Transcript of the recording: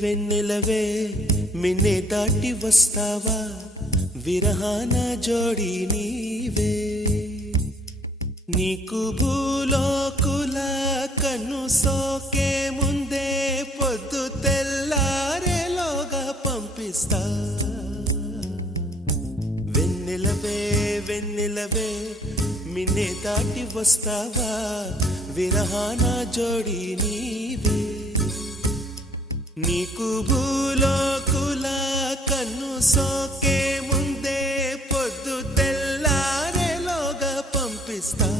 వెన్నెలవే మిన్నే దాటి వస్తావా విరహాన జోడి నీవే నీకు భూలోకుల కన్ను సోకే ముందే పొద్దు తెల్లారేలోగా పంపిస్తా వెన్నెలవే వెన్నెలవే మిన్నే దాటి వస్తావా విరహాన జోడి నీవే నీకు భూలోకుల కన్ను సోకే ముందే పొద్దు తెల్లారేలోగా పంపిస్తా